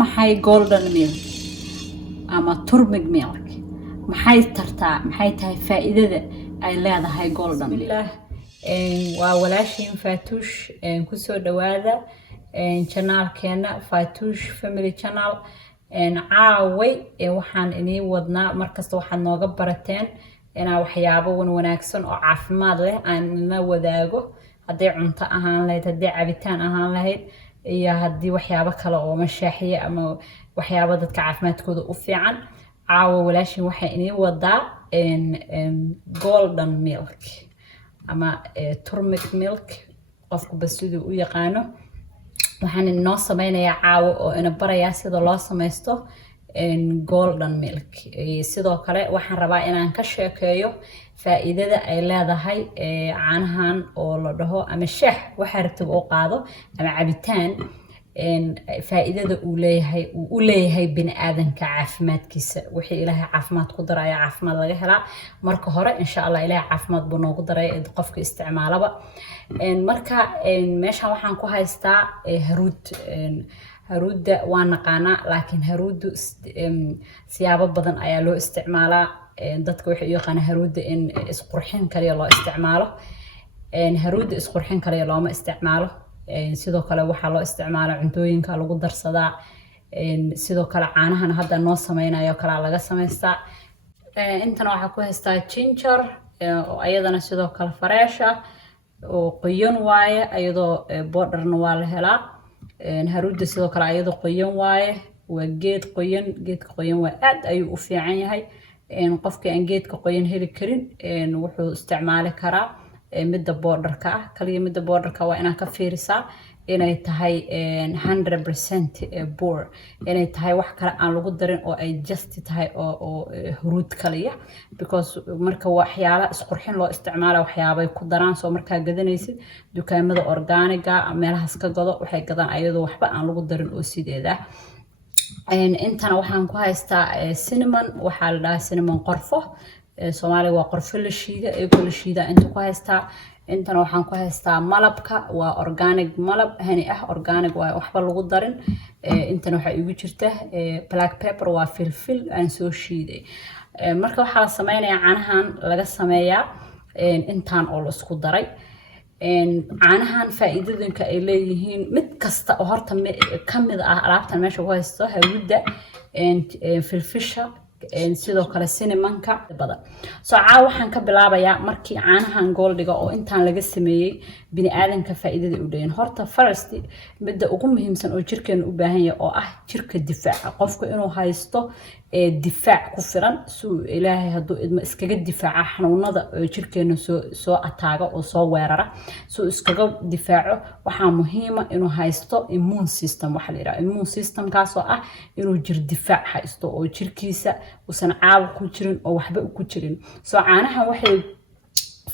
maxay golden milk ama turmeric milk maxay tartaa maxay tahay faa'iidada ay leedahay golden milk waa walaashin Faatuush ku soo dhawaada channelkeena Faatuush family channel caaway waxaan inii wadnaa markasta waxaad nooga barateen inaa waxyaabo wanaagsan oo caafimaad leh aan la wadaago haddii cunto ahaan lahayd haddii cabitaan ahaan lahayd iyo haddii waxyaabo kale oo mashaaxiye ama waxyaabo dadka caafimaadkooda u fiican caawa walaashin waxay inii wadaa golden milk ama turmeric milk qofku siduu u yaqaano waxaan inoo sameynayaa caawa oo ina barayaa sida loo sameysto golden milk sidoo kale waxaan rabaa inaan ka sheekeeyo faa'iidada ay leedahay caanahan oo la dhaho ama shaah waxa rabtid oo qaado ama cabitaan faa'iidada uu leeyahay bini aadanka caafimaadkiisa wixii ilaahay caafimaad ku daray caafimaad laga helaa marka hore insha Allah ilaahay caafimaad buu noogu daray qofka isticmaalaba marka meeshan waxaan ku haystaa haruudda waan naqaanaa laakiin haruuddu siyaabo badan ayaa loo isticmaalaa dadka waxay u yaqaanaan haruudda in isqurxin kaliya loo isticmaalo haruudda isqurxin kaliya looma isticmaalo sidoo kale waxaa loo isticmaalaa cuntooyinka lagu darsadaa sidoo kale caanahan hadda noo sameynayo kala laga sameystaa intana waxaa ku haystaa ginger oo ayadana sidoo kale fresh ah oo qoyan waaye ayadoo borderna waa la helaa haruudda sidoo kale ayadoo qoyan waaye waa geed qoyan geedka qoyan waa aad ayuu u fiican yahay qofkii aan geedka qoyan heli karin wuxuu isticmaali karaa midda borderka ah kaliya midda borderka waa inaan ka fiirisaa inay tahay 100% pure inay tahay wax kale aan lagu darin oo ay just tahay oo huruud kaliya because marka waxyaala isqurxin loo isticmaalo waxyaabay ku daraan soo markaa gadanaysid dukaamada organiga meelahaas ka gado waxay gadaan ayadoo waxba aan lagu darin oo sideeda intana waxaan ku haystaa cinnamon waxaa la dhahaa cinnamon qorfo Soomaaliga waa qorfo la shiida la shiida inta ku haystaa intana waxaan ku haystaa malabka waa organic malab hani organic waa waxba lagu darin intana waxa igu jirta black pepper waa filfil aan soo shiiday marka waxa la sameeyaa caanahan laga sameeyaa intaan oo la isku daray caanahan faa'iidooyinka ay leeyihiin mid kasta oo horta kamid ah alaabtan meesha ku haysto haruudda filfisha sidoo kale cinnamonka badan soo caaw waxaan ka bilaabayaa markii caanahan goldiga oo intaan laga sameeyay bini aadanka faa'iidada u leeyahay horta first midda ugu muhiimsan oo jirkeena u baahan yahay oo ah jirka difaaca qofku inuu haysto difaac ku filan suu ilaahay haduu idma iskaga difaaca xanuunada jirkeena soo ataaga oo soo weerara suu iskaga difaaco waxaa muhiim ah inuu haysto immune system waxa la yiraahdo immune system kaas oo ah inuu jir difaac haysto oo jirkiisa usan caabuq ku jirin oo waxba ku jirin soo caanahan waxay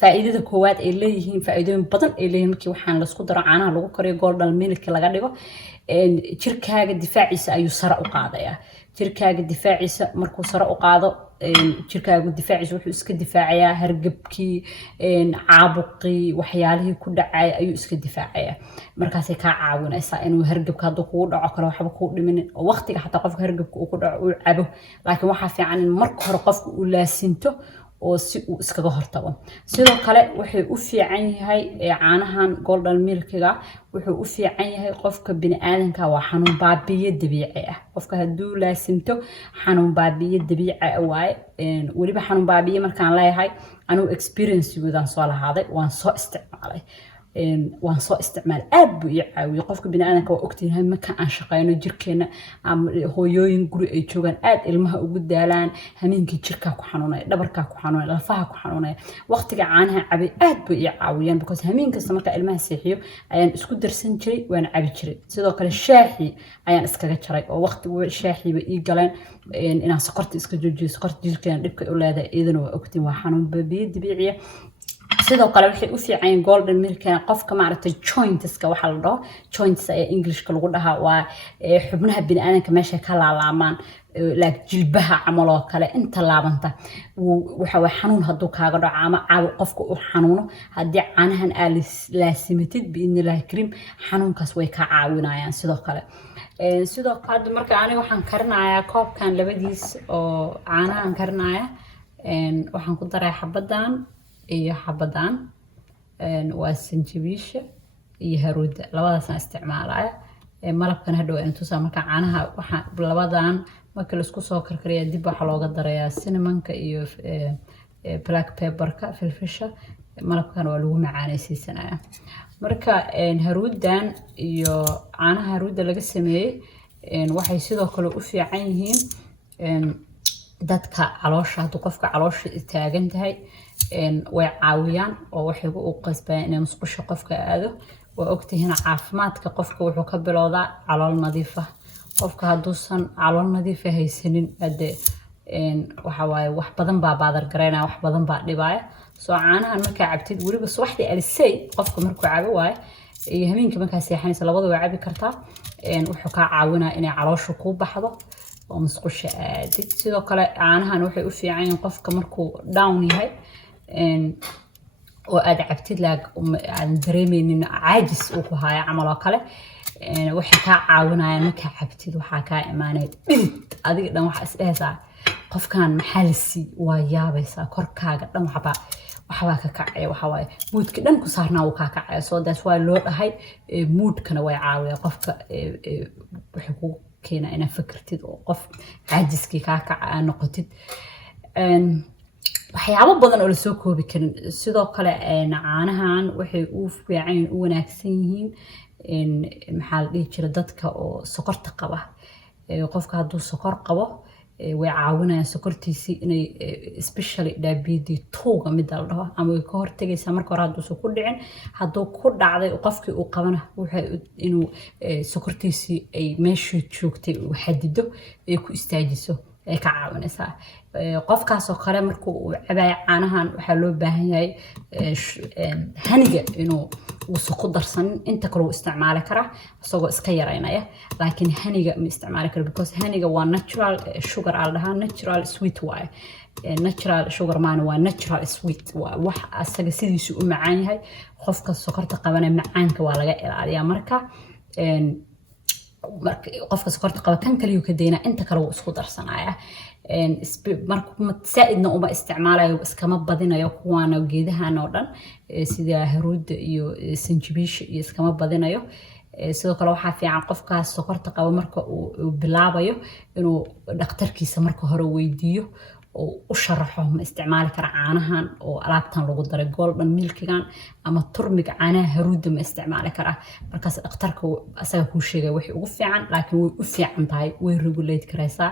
faa'iidada koowaad ay leeyihiin faa'iidooyin badan ay leeyihiin markii waxaan la isku daro caanaha lagu kariyo golden milk laga dhigo jirkaaga difaaciisa ayuu sare u qaadayaa jirkaaga difaaciisa markuu sare u qaado jirkaaga difaaciisa wuxuu iska difaacayaa hargabkii caabuqii waxyaalihii ku dhacay ayuu iska difaacayaa markaas ay ka caawinaysaa inuu hargabka haduu kugu dhaco kale waxba ku dhimin oo waqtiga xataa qofka hargabka uu ku dhaco uu cabo laakiin waxa fiican in marka hore qofku uu laasinto oo si uu iskaga hortago sidoo kale waxay u fiican yahay caanahan golden milkiga wuxuu u fiican yahay qofka bini aadanka waa xanuun baabiye dabiici ah qofka haduu laasinto xanuun baabiye dabiici ah waaye waliba xanuun baabiye markaan leeyahay anuu experience wadaan soo lahaaday waan soo isticmaalay waan soo isticmaal aad buu ii caawiyo qofka bini aadanka waa ogtahay marka aan shaqeyno jirkeena ama hooyooyin guri ay joogan aad ilmaha ugu daalaan hameenkii jirka ku xanuunay dhabarka ku xanuunay lafaha ku xanuunay waqtiga caanaha cabay aad buu ii caawiyaan because hameen kasta marka ilmaha seexiyo ayaan isku darsan jiray waan cabi jiray sidoo kale shaahi ayaan iskaga jaray oo waqtiga shaahiba ii galeen inaan sokorta iska joojiyo sokorta jirkeena dhibka u leedahay iyadana waa ogtiin waa xanuun baabiye dabiici sidoo kale waxay u fiican yihiin golden milk qofka maaragtay jointska waxa la dhaho joints ee Englishka lagu dhahaa waa xubnaha bini'aadamka meesha ka laalaamaan like jilbaha camal oo kale inta laabanta waxa way xanuun haduu kaaga dhaco ama qofka uu xanuuno hadii caanahan laasimatid biidnilaahi karim xanuunkaas way ka caawinayaan sidoo kale marka aniga waxaan karinayaa koobkan labadiis oo caanahan karinaya waxaan ku daray xabadan iyo xabadan waa sanjabiisha iyo haruuda labadaas aan isticmaalaya malabkan hadhow intuusa marka caanaha waxa labadan marka la isku soo karkariyo dib waxa looga darayaa cinnamonka iyo black pepperka filfisha malabkan waa lagu macaanaysiisanaya marka haruudan iyo caanaha haruuda laga sameeyay waxay sidoo kale u fiican yihiin dadka caloosha haduu qofka caloosha taagan tahay way caawiyaan oo waxay u qasbayaan inay musqusha qofka aado waa ogtihiin caafimaadka qofka wuxuu ka bilowdaa calool nadiif ah qofka haduusan calool nadiif ah haysanin waxa waaye wax badan baa baadar gareynaya wax badan baa dhibaya soo caanahan marka cabtid waliba subaxdii alisay qofka markuu cabo waaye iyo habeenkii marka seexanaysa labada way cabi kartaa wuxuu ka caawinaa inay caloosha ku baxdo oo musqusha aadid sidoo kale caanahan waxay u fiican yihiin qofka markuu down yahay oo aad cabtid aan dareemaynin caajis uu ku haayo camal oo kale waxay ka caawinayaan marka cabtid waxa ka imaanay dhint adiga dhan waxa isdheesaa qofkan maxaa la sii waa yaabaysaa korkaaga dhan waxba ka kacay waxa waaye moodka dhan ku saarnaa uu ka kacay so that's why loo dhahay moodkana way caawiyaa qofka waxay ku keenaa inaad fikirtid oo qof caajiskii ka kacay noqotid waxyaabo badan oo la soo koobi karin sidoo kale caanahan waxay u fiican u wanaagsan yihiin maxaa la dhihi jiray dadka oo sokorta qaba qofka haduu sokor qabo way caawinayaan sokortiisi inay especially diabetes 2 mid la dhaho ama way ka hortagaysaa marka hore haduu ku dhicin haduu ku dhacday qofkii uu qabana waxa inuu sokortiisi ay meeshii joogtay uu xadido ay ku istaajiso ay ka caawinaysaa qofkaas oo kale markuu uu cabay caanahan waxa loo baahan yahay haniga inuu uu ku darsan inta kale uu isticmaali kara asagoo iska yareynaya laakiin haniga ma isticmaali karo because haniga waa natural sugar al dhaha natural sweet way natural sugar man waa natural sweet waa wax asaga sidiisu u macaan yahay qofka sokorta qabana macaanka waa laga ilaaliyaa marka qofka sokorta qaba kan kaliya ka deena inta kale uu isku darsanaya marka saaidna uma isticmaalayo iskama badinayo kuwaana geedahan oo dhan sida haruuda iyo sanjabiisha iyo iskama badinayo sidoo kale waxa fiican qofkaas sokorta qaba marka uu bilaabayo inuu dhakhtarkiisa marka hore weydiiyo oo u sharaxo ma isticmaali kara caanahan oo alaabtan lagu daray golden milkigan ama turmiga caanaha haruuda ma isticmaali kara markaas dhakhtarka asaga ku sheegay wixii ugu fiican laakiin way u fiican tahay way regulate karaysaa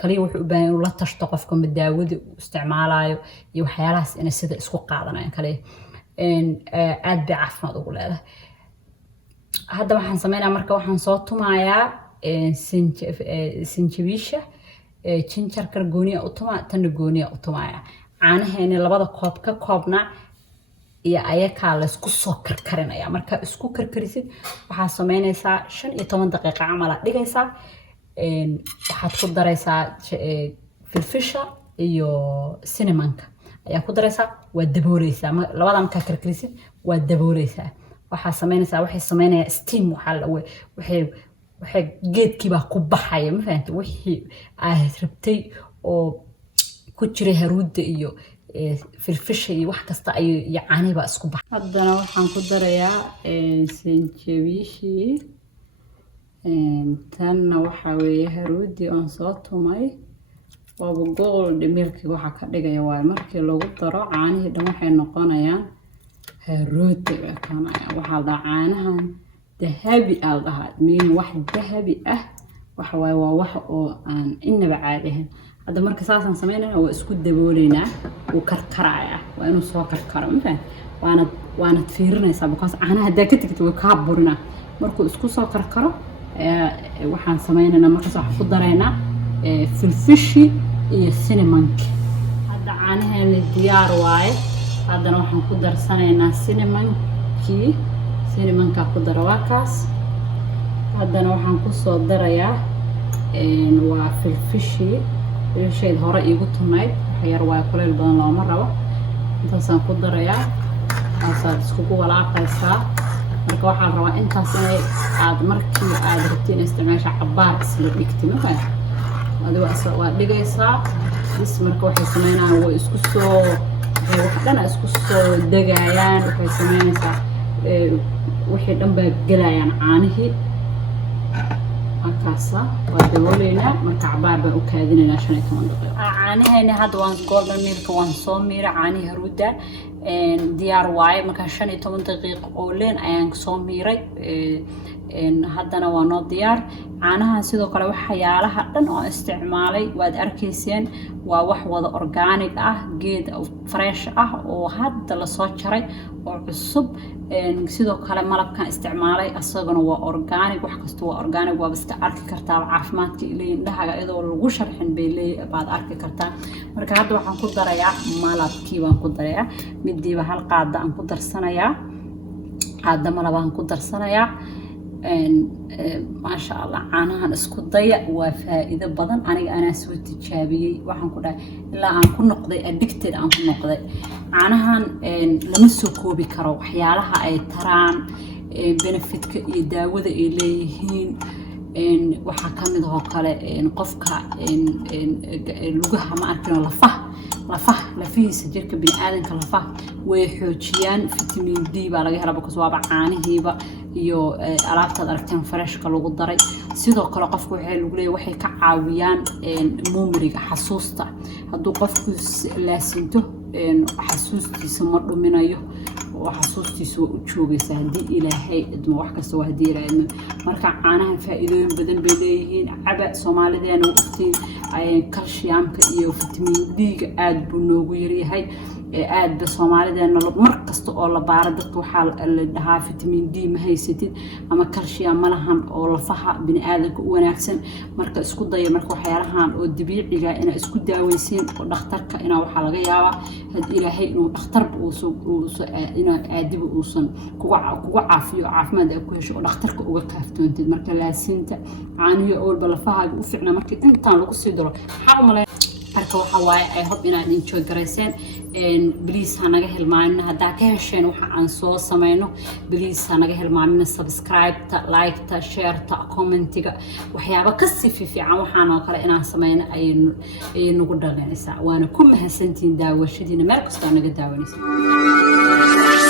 kaliya wuxuu u baahan inuu la tashto qofka daawada uu isticmaalayo iyo waxyaalahaas inay sida isku qaadanayaan kaliya aad bay caafimaad ugu leedahay hadda waxaan sameynaa marka waxaan soo tumayaa sanjabiisha jinjarka gooniya u tuma tan gooniya u tumaya caanaheena labada koob ka koobna iyo ayaka la isku soo karkarinaya marka isku karkarisid waxa sameynaysaa 15 daqiiqo camal dhigaysaa waxaad ku daraysaa filfisha iyo cinnamonka ayaa ku daraysaa waa dabooleysaa labada marka karkarisid waa dabooleysaa waxa sameynaysaa waxay sameynaya steam waxay geedkii baa ku baxaya ma fahantii wixii aad rabtay oo ku jiray haruuda iyo filfisha iyo wax kasta ay caanaha baa isku baxay haddana waxaan ku darayaa sanjabiishii tanna waxa weeye haruudii aan soo tumay waa gold milk waxa ka dhigaya waa markii lagu daro caanihii dhan waxay noqonayaan haruudi waxa la caanahan dahabi al dhaha min wax dahabi waxa way waa wax oo aan inaba caadi ahayn hadda marka saasan sameynaa waa isku dabooleynaa oo karkaraya waa inuu soo karkaro ma waana fiirinaysaa because caanaha hadaa ka tagto way ka burina markuu isku soo karkaro waxaan sameynaa markaas wax ku dareynaa filfishi iyo cinnamonk hadda caanaha la diyaar waaye haddana waxaan ku darsanaynaa cinnamon-ka ku dara waa kaas. haddana waxaan ku soo darayaa waa filfisheed hore iigu tunayd wax yar waa kuleel badan looma rabo. intaasaan ku darayaa, taasaad iskugu walaaqaysaa. marka waxaa la rabaa intaas inay aad markii aad rabtiin isticmaasha cabaar isla dhigti markaa adiga waa dhigaysaa bis. marka waxay sameynayaan way isku soo wax dhan isku soo degayaan. waxay sameynaysaa wixii dhan baa gelayaan caanihii. halkaasa waa dabooleynaa. marka cabaar baan u kaadinaynaa 15 daqiiqo. caanihayna hadda waan golden milk waan soo miiray caanihi haruuda diyaar waaye. marka 15 daqiiqo oo leen ayaan soo miiray. haddana waa noo diyaar. caanahan sidoo kale waxyaalaha dhan oo isticmaalay waad arkayseen waa wax wada organic ah, geed fresh ah oo hadda la soo jaray oo cusub. sidoo kale malabkan isticmaalay asagana waa organic. wax kasta waa organic. waa iska arki kartaa caafimaadka ilaa indhahaga iyadoo lagu sharxin baad arki kartaa. marka hadda waxaan ku darayaa malabkii baan ku darayaa. midiiba hal qaada aan ku darsanayaa. qaada malab aan ku darsanayaa. ما شاء الله caanahan isku daya waa faa'iido badan. aniga anaa soo tijaabiyay waxaan ku dhahay ilaa aan ku noqday addicted aan ku noqday. caanahan lama soo koobi karo waxyaalaha ay taraan, benefitka iyo daawada ay leeyihiin. waxa kamid ah oo kale qofka lugaha ma arkino lafihiisa jirka bini'aadanka lafaha way xoojiyaan. vitamin D baa laga helaa because waaba caanihiiba iyo alaabtaad aragteen freshka lagu daray. sidoo kale qofku waxay lagu leeyahay waxay ka caawiyaan memory-ga xasuusta. hadduu qofku laasinto xasuustiisa ma dhuminayo oo xasuustiisa waa u joogaysaa haddii ilaahay idmo. wax kasta waa haddii ilaahay idmo. marka caanahan faa'iidooyin badan bay leeyihiin. caba Soomaalideena waqtiin calciumka iyo vitamin D-ga aad buu noogu yaryahay. aad ba Soomaalideena mar kasta oo la baaro dadka waxaa la dhahaa vitamin D ma haysatid ama calcium ma lahan oo lafaha bini'aadanka u wanaagsan. marka isku daya marka waxyaalahan oo dabiiciga ina isku daawaysiin oo dhakhtarka ina waxa laga yaabaa had ilaahay inuu dhakhtar ina aadiba uusan kuga caafiyo caafimaad ku hesho oo dhakhtarka uga kaaftoontid. marka laasinta caaniyo oo lafaha u fiicna markii intaan lagu sii daro waxaan u marka waxa waaye I hope inaad enjoy garayseen. please ha naga hilmaamin haddaa ka hesheen waxa aan soo samayno. please ha naga hilmaamin subscribe-ta, like-ta, share-ta, comment-iga waxyaabo ka sii fiican waxaan oo kale inaan samayno ay nagu dhalinaysaa. waana ku mahadsantiin daawashadiina meel kasta naga daawanaysaa.